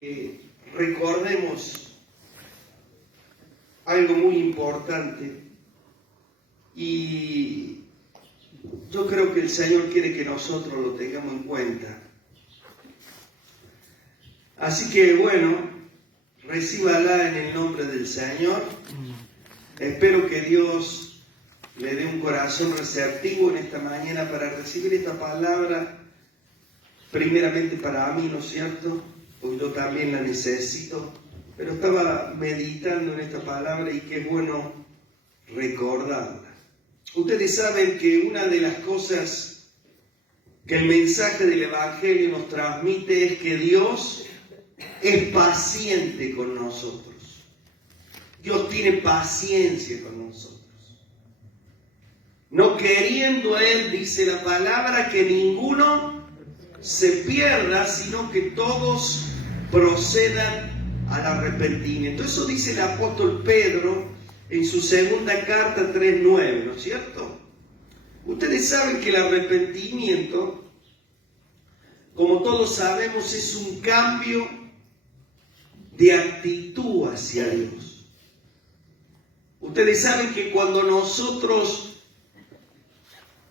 Recordemos algo muy importante y yo creo que el Señor quiere que nosotros lo tengamos en cuenta. Así que bueno, recíbala en el nombre del Señor. Espero que Dios le dé un corazón receptivo en esta mañana para recibir esta palabra, primeramente para mí, ¿no es cierto? Porque yo también la necesito, pero estaba meditando en esta palabra y qué bueno recordarla. Ustedes saben que una de las cosas que el mensaje del Evangelio nos transmite es que Dios es paciente con nosotros. Dios tiene paciencia con nosotros. No queriendo Él, dice la palabra, que ninguno se pierda, sino que todos procedan al arrepentimiento. Eso dice el apóstol Pedro en su segunda carta 3:9, ¿no es cierto? Ustedes saben que el arrepentimiento, como todos sabemos, es un cambio de actitud hacia Dios. Ustedes saben que cuando nosotros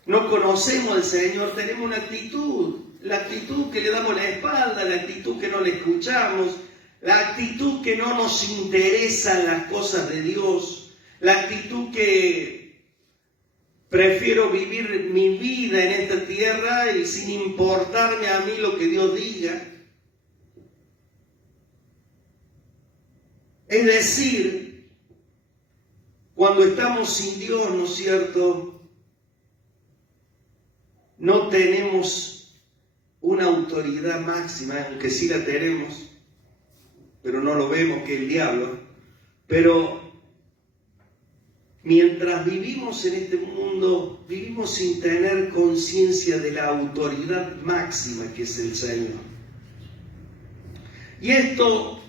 no conocemos al Señor, tenemos una actitud, la actitud que le damos la espalda, la actitud que no le escuchamos, la actitud que no nos interesan las cosas de Dios, la actitud que prefiero vivir mi vida en esta tierra y sin importarme a mí lo que Dios diga. Es decir, cuando estamos sin Dios, ¿no es cierto?, no tenemos una autoridad máxima, aunque sí la tenemos, pero no lo vemos, que es el diablo. Pero mientras vivimos en este mundo, vivimos sin tener conciencia de la autoridad máxima que es el Señor. Y esto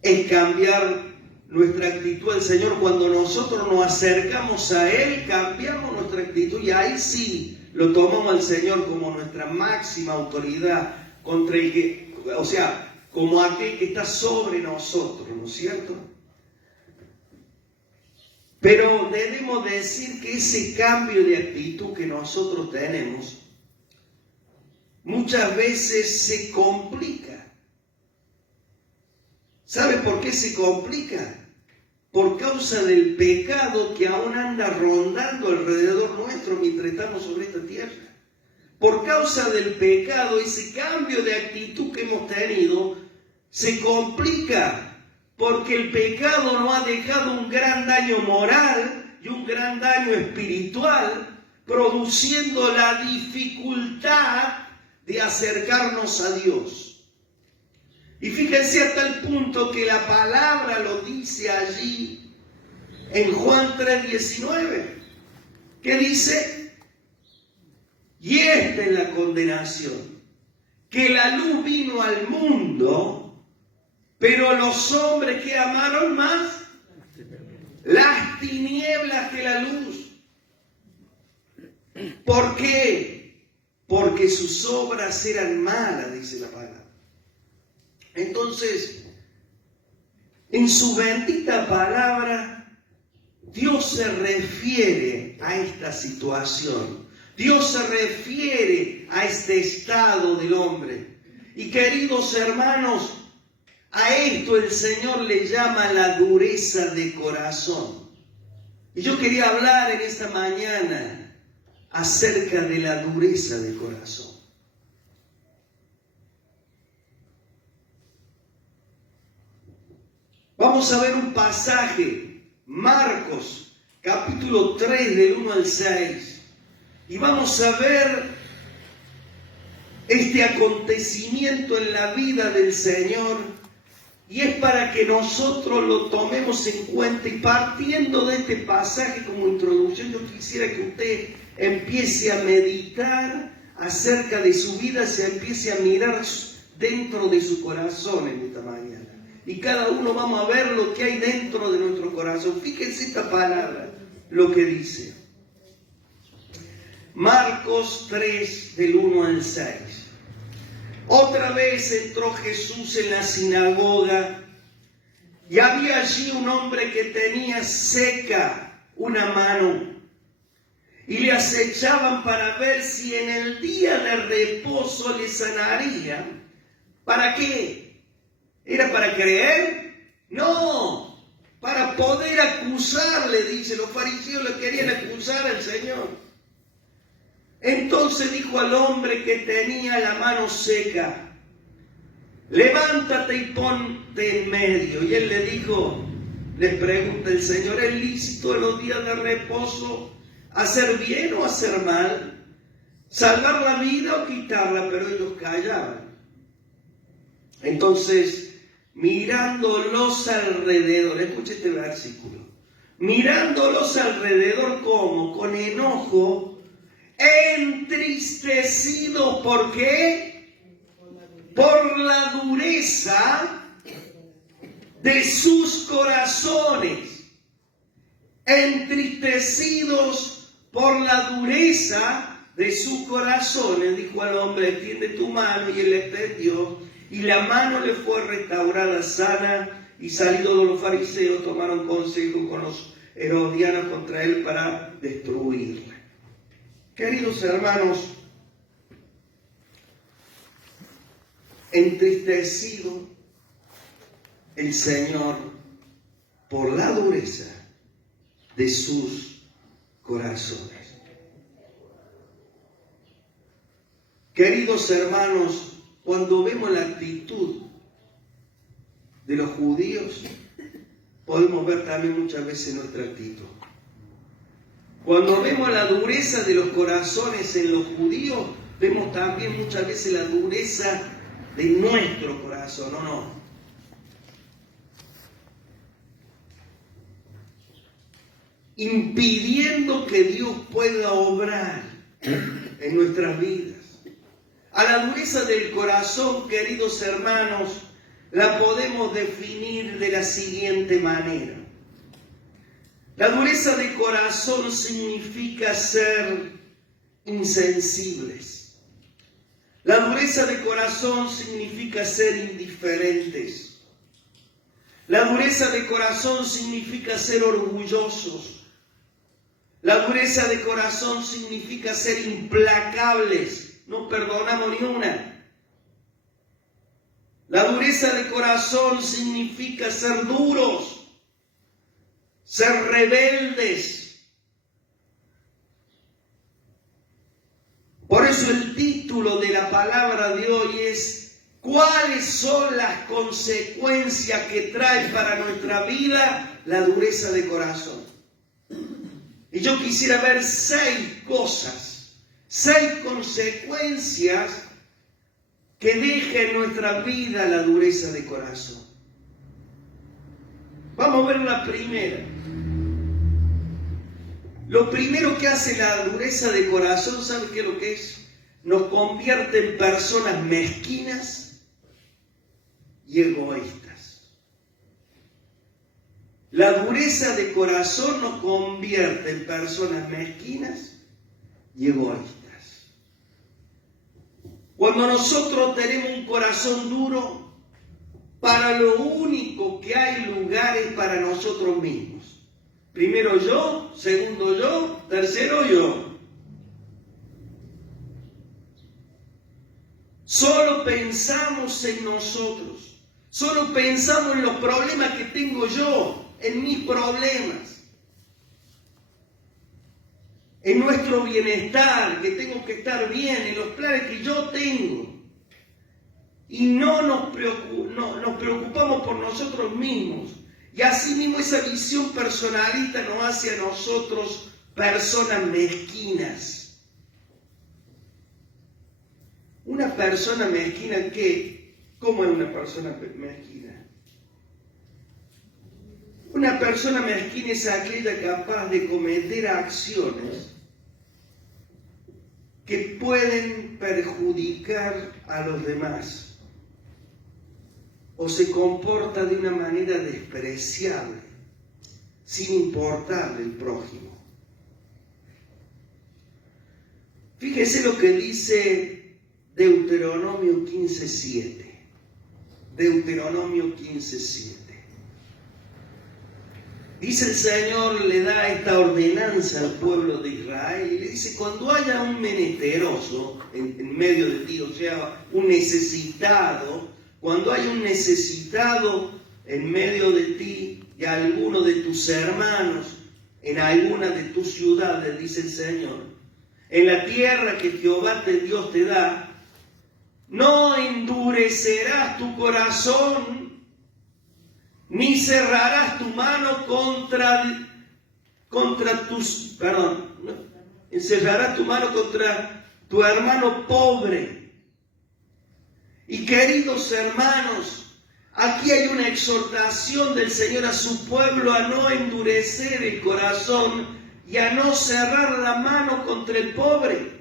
es cambiar nuestra actitud al Señor. Cuando nosotros nos acercamos a Él, cambiamos nuestra actitud y ahí sí lo tomamos al Señor como nuestra máxima autoridad, contra el que, o sea, como aquel que está sobre nosotros, ¿no es cierto? Pero debemos decir que ese cambio de actitud que nosotros tenemos muchas veces se complica. ¿Sabe por qué se complica? Por causa del pecado que aún anda rondando alrededor nuestro mientras estamos sobre esta tierra. Por causa del pecado, ese cambio de actitud que hemos tenido se complica, porque el pecado nos ha dejado un gran daño moral y un gran daño espiritual, produciendo la dificultad de acercarnos a Dios. Y fíjense a tal punto que la palabra lo dice allí en Juan 3:19, que dice: y esta es la condenación, que la luz vino al mundo, pero los hombres que amaron más las tinieblas que la luz. ¿Por qué? Porque sus obras eran malas, dice la palabra. Entonces, en su bendita palabra, Dios se refiere a esta situación. Dios se refiere a este estado del hombre. Y queridos hermanos, a esto el Señor le llama la dureza de corazón. Y yo quería hablar en esta mañana acerca de la dureza de corazón. Vamos a ver un pasaje, Marcos, capítulo 3, del 1 al 6. Y vamos a ver este acontecimiento en la vida del Señor. Y es para que nosotros lo tomemos en cuenta. Y partiendo de este pasaje como introducción, yo quisiera que usted empiece a meditar acerca de su vida, se empiece a mirar dentro de su corazón en esta mañana. Y cada uno vamos a ver lo que hay dentro de nuestro corazón. Fíjense esta palabra, lo que dice. Marcos 3, del 1 al 6. Otra vez entró Jesús en la sinagoga y había allí un hombre que tenía seca una mano y le acechaban para ver si en el día de reposo le sanaría. ¿Para qué? ¿Era para creer? No, para poder acusarle, dice. Los fariseos le querían acusar al Señor. Entonces dijo al hombre que tenía la mano seca: levántate y ponte en medio. Y él le dijo, les pregunta el Señor: ¿es lícito en los días de reposo hacer bien o hacer mal? ¿Salvar la vida o quitarla? Pero ellos callaban. Entonces, mirándolos alrededor, escuche este versículo, mirándolos alrededor, ¿cómo? Con enojo, entristecidos. ¿Por qué? Por la dureza de sus corazones. Entristecidos por la dureza de sus corazones, dijo al hombre: extiende tu mano. Y él le extendió, y la mano le fue restaurada sana. Y salidos los fariseos, tomaron consejo con los herodianos contra él para destruirla. Queridos hermanos, entristecido el Señor por la dureza de sus corazones. Queridos hermanos, cuando vemos la actitud de los judíos, podemos ver también muchas veces nuestra actitud. Cuando vemos la dureza de los corazones en los judíos, vemos también muchas veces la dureza de nuestro corazón, ¿o no? Impidiendo que Dios pueda obrar en nuestras vidas. A la dureza del corazón, queridos hermanos, la podemos definir de la siguiente manera. La dureza de corazón significa ser insensibles. La dureza de corazón significa ser indiferentes. La dureza de corazón significa ser orgullosos. La dureza de corazón significa ser implacables. No perdonamos ni una. La dureza de corazón significa ser duros, ser rebeldes. Por eso el título de la palabra de hoy es: ¿cuáles son las consecuencias que trae para nuestra vida la dureza de corazón? Y yo quisiera ver 6 cosas, 6 consecuencias que deja en nuestra vida la dureza de corazón. Vamos a ver la primera. Lo primero que hace la dureza de corazón, ¿sabe qué es lo que es? Nos convierte en personas mezquinas y egoístas. La dureza de corazón nos convierte en personas mezquinas y egoístas. Cuando nosotros tenemos un corazón duro, para lo único que hay lugar es para nosotros mismos. Primero yo, segundo yo, tercero yo. Solo pensamos en nosotros. Solo pensamos en los problemas que tengo yo, en mis problemas. En nuestro bienestar, que tengo que estar bien, en los planes que yo tengo. Y no nos preocupamos por nosotros mismos. Y así mismo esa visión personalista nos hace a nosotros personas mezquinas. Una persona mezquina, ¿qué? ¿Cómo es una persona mezquina? Una persona mezquina es aquella capaz de cometer acciones que pueden perjudicar a los demás, o se comporta de una manera despreciable, sin importarle el prójimo. Fíjese lo que dice Deuteronomio 15:7. Deuteronomio 15:7. Dice el Señor, le da esta ordenanza al pueblo de Israel y le dice: cuando haya un menesteroso en medio de ti, o sea, un necesitado, cuando haya un necesitado en medio de ti y alguno de tus hermanos en alguna de tus ciudades, dice el Señor, en la tierra que Jehová Dios te da, no endurecerás tu corazón, ni cerrarás tu mano encerrarás tu mano contra tu hermano pobre. Y queridos hermanos, aquí hay una exhortación del Señor a su pueblo a no endurecer el corazón y a no cerrar la mano contra el pobre.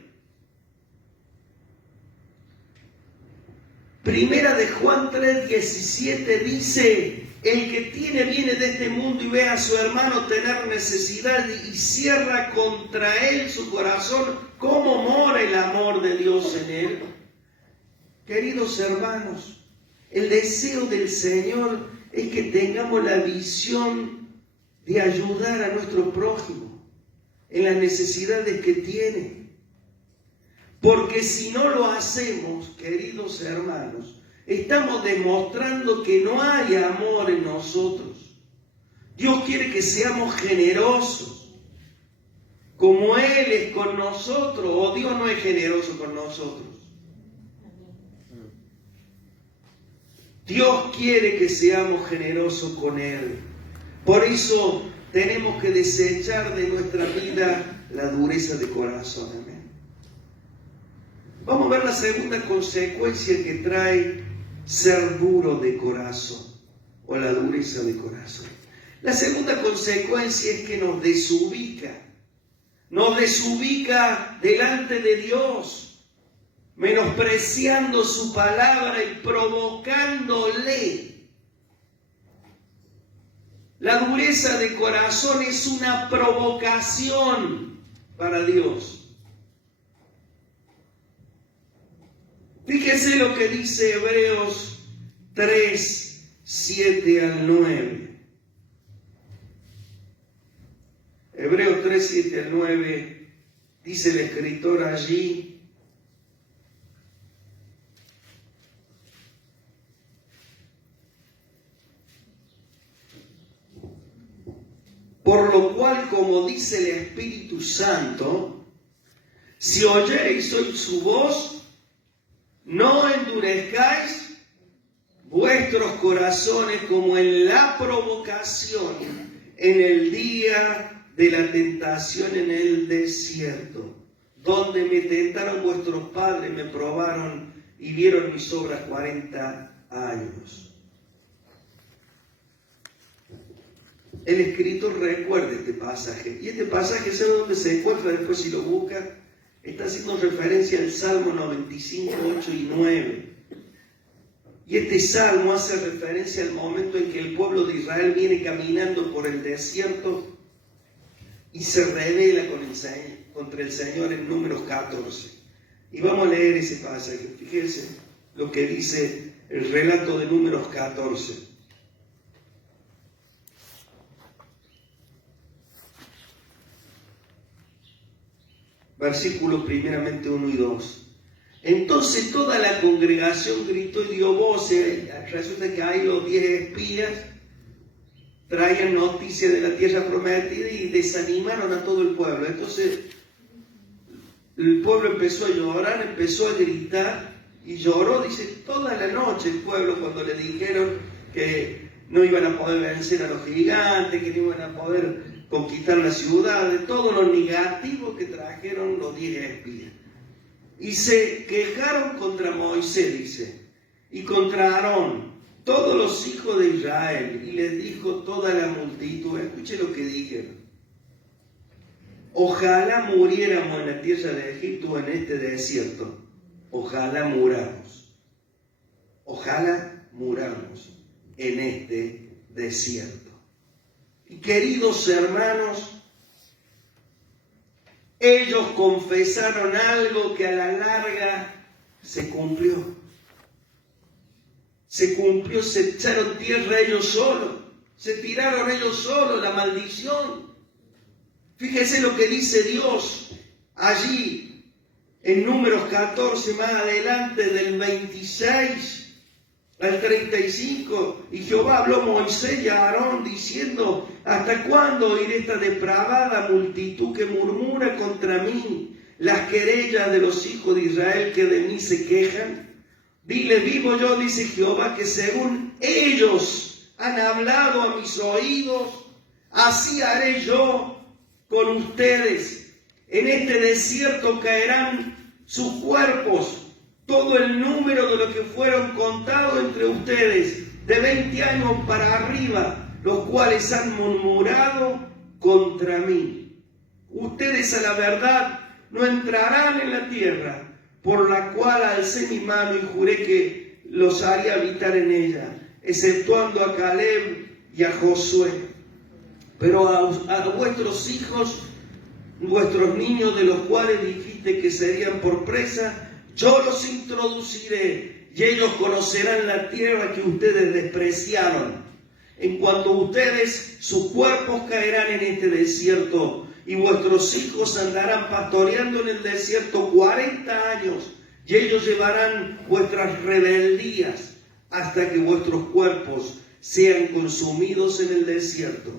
Primera de Juan 3:17 dice: el que tiene bienes de este mundo y ve a su hermano tener necesidad y cierra contra él su corazón, ¿cómo mora el amor de Dios en él? Queridos hermanos, el deseo del Señor es que tengamos la visión de ayudar a nuestro prójimo en las necesidades que tiene. Porque si no lo hacemos, queridos hermanos, estamos demostrando que no hay amor en nosotros. Dios quiere que seamos generosos, como Él es con nosotros, o Dios no es generoso con nosotros. Dios quiere que seamos generosos con Él. Por eso tenemos que desechar de nuestra vida la dureza de corazón. Amén. Vamos a ver la segunda consecuencia que trae ser duro de corazón o la dureza de corazón. La segunda consecuencia es que nos desubica delante de Dios, menospreciando su palabra y provocándole. La dureza de corazón es una provocación para Dios. Fíjese lo que dice Hebreos 3:7-9. Hebreos 3:7-9, dice el escritor allí: por lo cual, como dice el Espíritu Santo, si oyereis hoy su voz, no endurezcáis vuestros corazones como en la provocación en el día de la tentación en el desierto, donde me tentaron vuestros padres, me probaron y vieron mis obras 40 años. El escritor recuerda este pasaje, y este pasaje, ¿sabe dónde se encuentra? Después, si lo busca, está haciendo referencia al Salmo 95, 8 y 9. Y este salmo hace referencia al momento en que el pueblo de Israel viene caminando por el desierto y se rebela contra el Señor en Números 14. Y vamos a leer ese pasaje. Fíjense lo que dice el relato de Números 14. Versículos primeramente 1 y 2. Entonces toda la congregación gritó y dio voces. Resulta que ahí los 10 espías traían noticia de la tierra prometida y desanimaron a todo el pueblo. Entonces el pueblo empezó a llorar, empezó a gritar y lloró, dice, toda la noche el pueblo, cuando le dijeron que no iban a poder vencer a los gigantes, que no iban a poder conquistar la ciudad, de todo lo negativo que trajeron los 10 espías. Y se quejaron contra Moisés, dice, y contra Aarón, todos los hijos de Israel, y les dijo toda la multitud, escuche lo que dijeron: ojalá muriéramos en la tierra de Egipto o en este desierto, ojalá muramos en este desierto. Y queridos hermanos, ellos confesaron algo que a la larga se cumplió. Se cumplió, se echaron tierra ellos solos, se tiraron ellos solos la maldición. Fíjese lo que dice Dios allí en Números 14, más adelante, del 26 al 35. Y Jehová habló a Moisés y a Aarón diciendo: ¿hasta cuándo oiré esta depravada multitud que murmura contra mí las querellas de los hijos de Israel que de mí se quejan? Dile, vivo yo, dice Jehová, que según ellos han hablado a mis oídos, así haré yo con ustedes. En este desierto caerán sus cuerpos, todo el número de los que fueron contados entre ustedes, de 20 años para arriba, los cuales han murmurado contra mí. Ustedes a la verdad no entrarán en la tierra, por la cual alcé mi mano y juré que los haría habitar en ella, exceptuando a Caleb y a Josué. Pero a vuestros hijos, vuestros niños, de los cuales dijiste que serían por presa, yo los introduciré, y ellos conocerán la tierra que ustedes despreciaron. En cuanto a ustedes, sus cuerpos caerán en este desierto, y vuestros hijos andarán pastoreando en el desierto 40 años, y ellos llevarán vuestras rebeldías hasta que vuestros cuerpos sean consumidos en el desierto.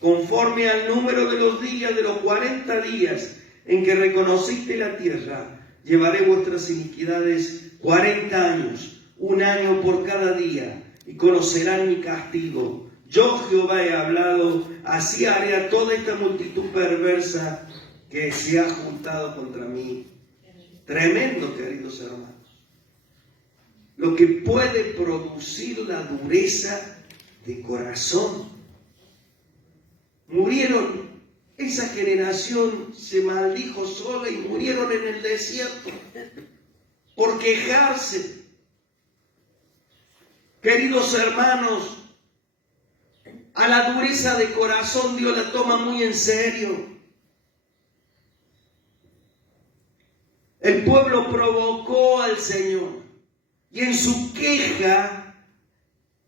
Conforme al número de los días de los 40 días en que reconociste la tierra, llevaré vuestras iniquidades 40 años, 1 año por cada día, y conocerán mi castigo. Yo, Jehová, he hablado, así haré a toda esta multitud perversa que se ha juntado contra mí. Tremendo, queridos hermanos. Lo que puede producir la dureza de corazón. Murieron, esa generación se maldijo sola y murieron en el desierto por quejarse. Queridos hermanos, a la dureza de corazón Dios la toma muy en serio. El pueblo provocó al Señor y en su queja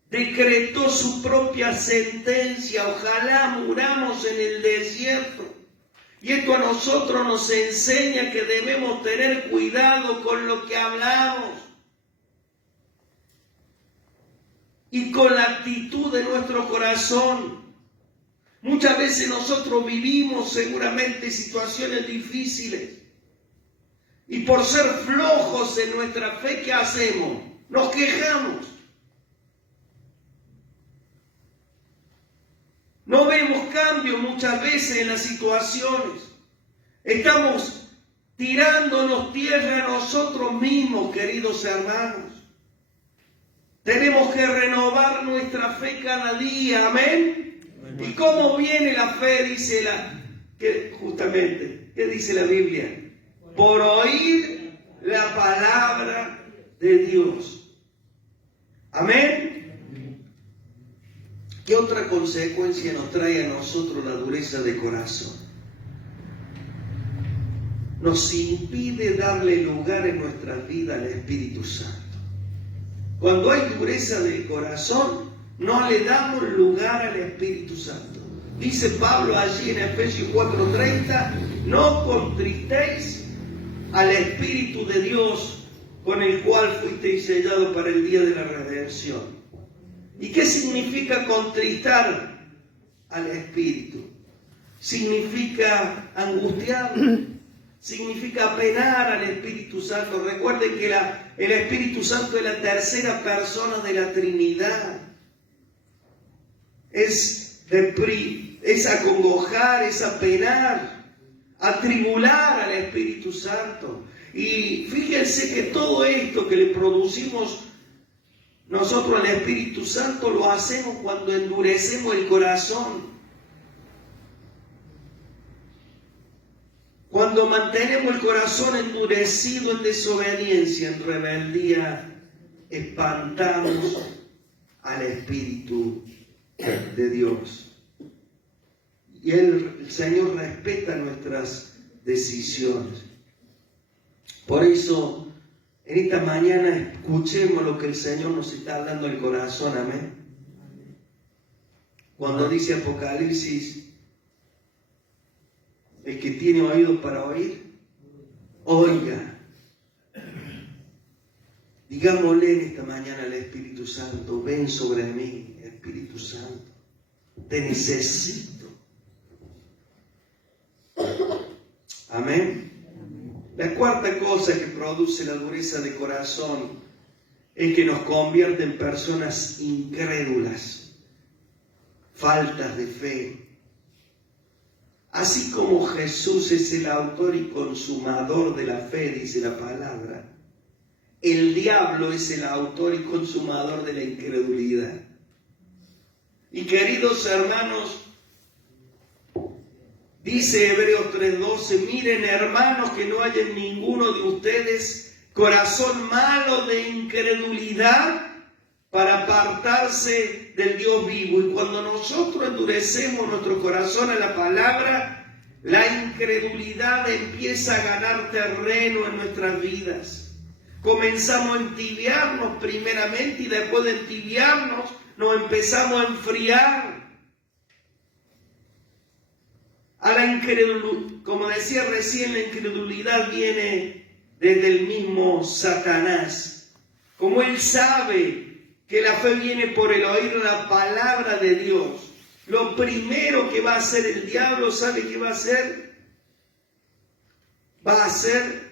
decretó su propia sentencia. Ojalá muramos en el desierto. Y esto a nosotros nos enseña que debemos tener cuidado con lo que hablamos y con la actitud de nuestro corazón. Muchas veces nosotros vivimos seguramente situaciones difíciles y por ser flojos en nuestra fe, ¿qué hacemos? Nos quejamos. No vemos cambio muchas veces en las situaciones. Estamos tirándonos tierra a nosotros mismos, queridos hermanos. Tenemos que renovar nuestra fe cada día, amén. ¿Y cómo viene la fe? Dice ¿qué dice la Biblia? Por oír la palabra de Dios. Amén. ¿Qué otra consecuencia nos trae a nosotros la dureza de corazón? Nos impide darle lugar en nuestra vida al Espíritu Santo. Cuando hay dureza de corazón, no le damos lugar al Espíritu Santo. Dice Pablo allí en Efesios 4:30, no contristéis al Espíritu de Dios, con el cual fuisteis sellados para el día de la redención. ¿Y qué significa contristar al Espíritu? Significa angustiar, significa penar al Espíritu Santo. Recuerden que el Espíritu Santo es la tercera persona de la Trinidad. Es acongojar, es apenar, atribular al Espíritu Santo. Y fíjense que todo esto que le producimos nosotros al Espíritu Santo lo hacemos cuando endurecemos el corazón. Cuando mantenemos el corazón endurecido en desobediencia, en rebeldía, espantamos al Espíritu de Dios. Y el Señor respeta nuestras decisiones. Por eso En esta mañana escuchemos lo que el Señor nos está dando al corazón, amén. Cuando dice Apocalipsis, el que tiene oídos para oír, oiga. Digámosle en esta mañana al Espíritu Santo, ven sobre mí, Espíritu Santo, te necesito. Amén. La cuarta cosa que produce la dureza de corazón es que nos convierte en personas incrédulas, faltas de fe. Así como Jesús es el autor y consumador de la fe, dice la palabra, el diablo es el autor y consumador de la incredulidad. Y queridos hermanos, dice Hebreos 3:12, miren hermanos que no haya en ninguno de ustedes corazón malo de incredulidad para apartarse del Dios vivo. Y cuando nosotros endurecemos nuestro corazón a la palabra, la incredulidad empieza a ganar terreno en nuestras vidas. Comenzamos a entibiarnos primeramente y después de entibiarnos nos empezamos a enfriar. A la incredulidad, como decía recién, la incredulidad viene desde el mismo Satanás. Como él sabe que la fe viene por el oír la palabra de Dios, lo primero que va a hacer el diablo, ¿sabe qué va a hacer? Va a hacer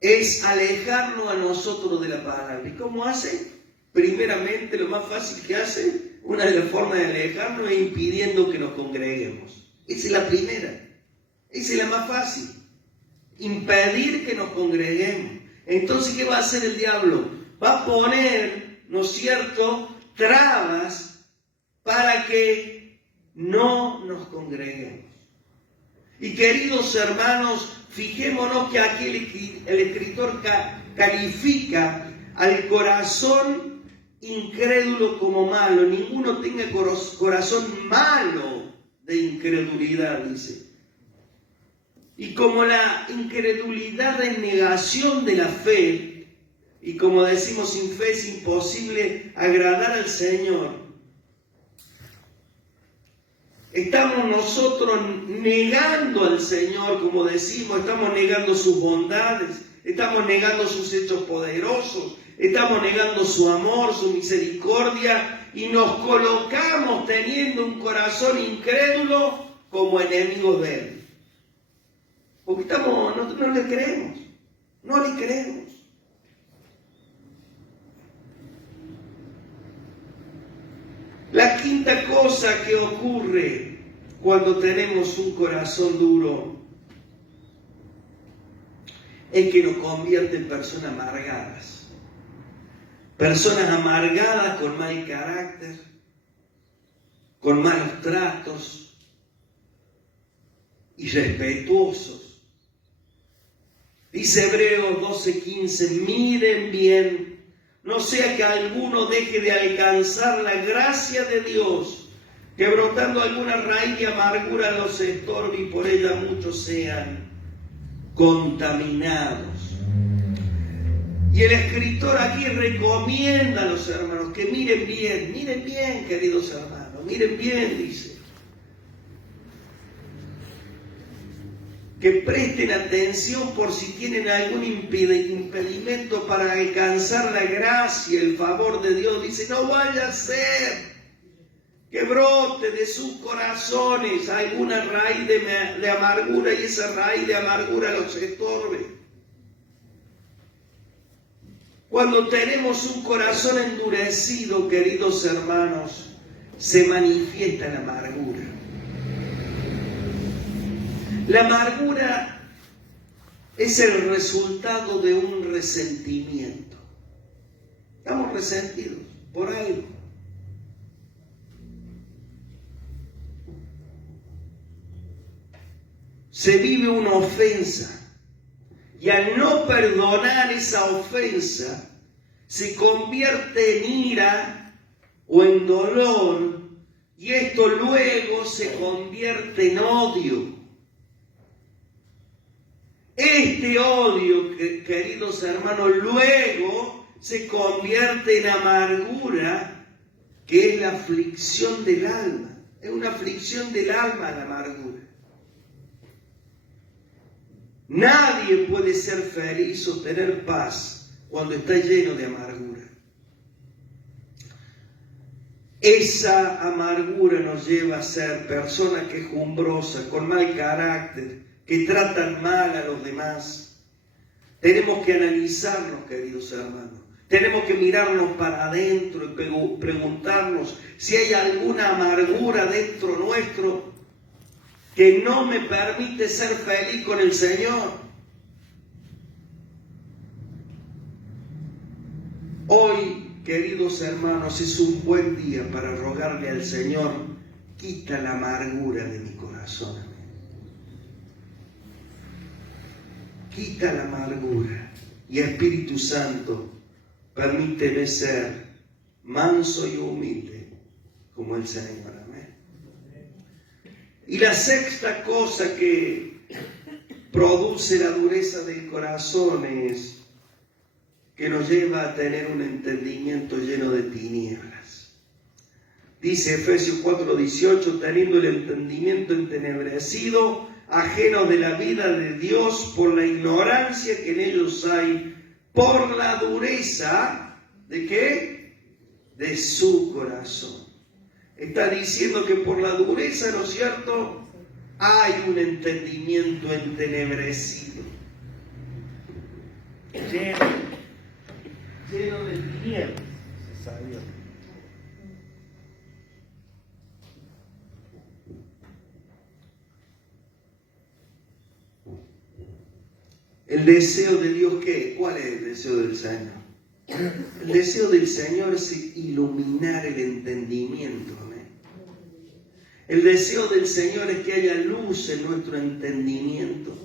es alejarnos a nosotros de la palabra. ¿Y cómo hace? Primeramente, lo más fácil que hace, una de las formas de alejarnos es impidiendo que nos congreguemos. Esa es la primera. Esa es la más fácil. Impedir que nos congreguemos. Entonces, ¿qué va a hacer el diablo? Va a poner, ¿no es cierto?, trabas para que no nos congreguemos. Y queridos hermanos, fijémonos que aquí el escritor califica al corazón incrédulo como malo. Ninguno tenga corazón malo de incredulidad, dice. Y como la incredulidad es negación de la fe, y como decimos, sin fe es imposible agradar al Señor, estamos nosotros negando al Señor, como decimos, estamos negando sus bondades, estamos negando sus hechos poderosos, estamos negando su amor, su misericordia, y nos colocamos teniendo un corazón incrédulo como enemigos de Él. Porque no le creemos, no le creemos. La quinta cosa que ocurre cuando tenemos un corazón duro es que nos convierte en personas amargadas. Personas amargadas con mal carácter, con malos tratos, irrespetuosos. Dice Hebreos 12:15, miren bien, no sea que alguno deje de alcanzar la gracia de Dios, que brotando alguna raíz de amargura los estorbe y por ella muchos sean contaminados. Y el escritor aquí recomienda a los hermanos que miren bien, queridos hermanos, miren bien, dice. Que presten atención por si tienen algún impedimento para alcanzar la gracia, el favor de Dios. Dice, no vaya a ser que brote de sus corazones alguna raíz de amargura y esa raíz de amargura los estorbe. Cuando tenemos un corazón endurecido, queridos hermanos, se manifiesta la amargura. La amargura es el resultado de un resentimiento. Estamos resentidos por algo. Se vive una ofensa y al no perdonar esa ofensa se convierte en ira o en dolor y esto luego se convierte en odio. Este odio, queridos hermanos, luego se convierte en amargura, que es la aflicción del alma. Es una aflicción del alma la amargura. Nadie puede ser feliz o tener paz cuando está lleno de amargura. Esa amargura nos lleva a ser personas quejumbrosas, con mal carácter, que tratan mal a los demás. Tenemos que analizarnos, queridos hermanos. Tenemos que mirarnos para adentro y preguntarnos si hay alguna amargura dentro nuestro que no me permite ser feliz con el Señor. Hoy, queridos hermanos, es un buen día para rogarle al Señor, quita la amargura de mi corazón. Quita la amargura. Y Espíritu Santo, permíteme ser manso y humilde como el Señor. Amén. Y la sexta cosa que produce la dureza del corazón es que nos lleva a tener un entendimiento lleno de tinieblas. Dice Efesios 4:18, teniendo el entendimiento entenebrecido, ajeno de la vida de Dios por la ignorancia que en ellos hay, por la dureza, ¿de qué? De su corazón. Está diciendo que por la dureza, ¿no es cierto?, hay un entendimiento entenebrecido. Lleno de tinieblas. El deseo de Dios, ¿qué? ¿Cuál es el deseo del Señor? El deseo del Señor es iluminar el entendimiento. Amén. El deseo del Señor es que haya luz en nuestro entendimiento,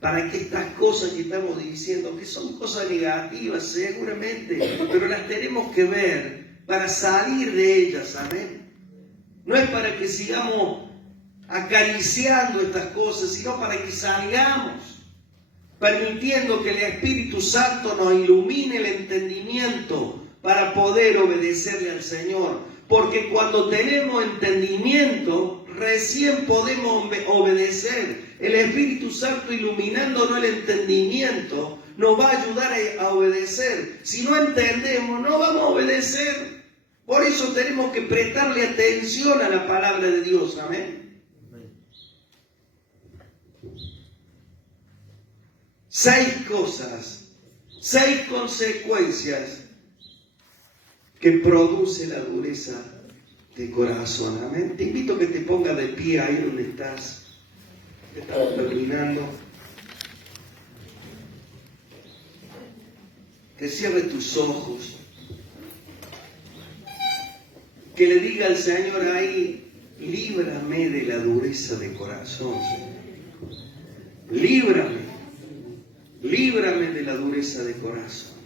para que estas cosas que estamos diciendo, que son cosas negativas seguramente, pero las tenemos que ver para salir de ellas. Amén. No es para que sigamos acariciando estas cosas, sino para que salgamos, permitiendo que el Espíritu Santo nos ilumine el entendimiento para poder obedecerle al Señor. Porque cuando tenemos entendimiento, recién podemos obedecer. El Espíritu Santo iluminándonos el entendimiento nos va a ayudar a obedecer. Si no entendemos, no vamos a obedecer. Por eso tenemos que prestarle atención a la palabra de Dios. Amén. 6 cosas, 6 consecuencias que produce la dureza de corazón. Amén. Te invito a que te pongas de pie ahí donde estás. Estamos terminando. Que cierre tus ojos. Que le diga al Señor ahí, líbrame de la dureza de corazón, Señor. Líbrame de la dureza de corazón.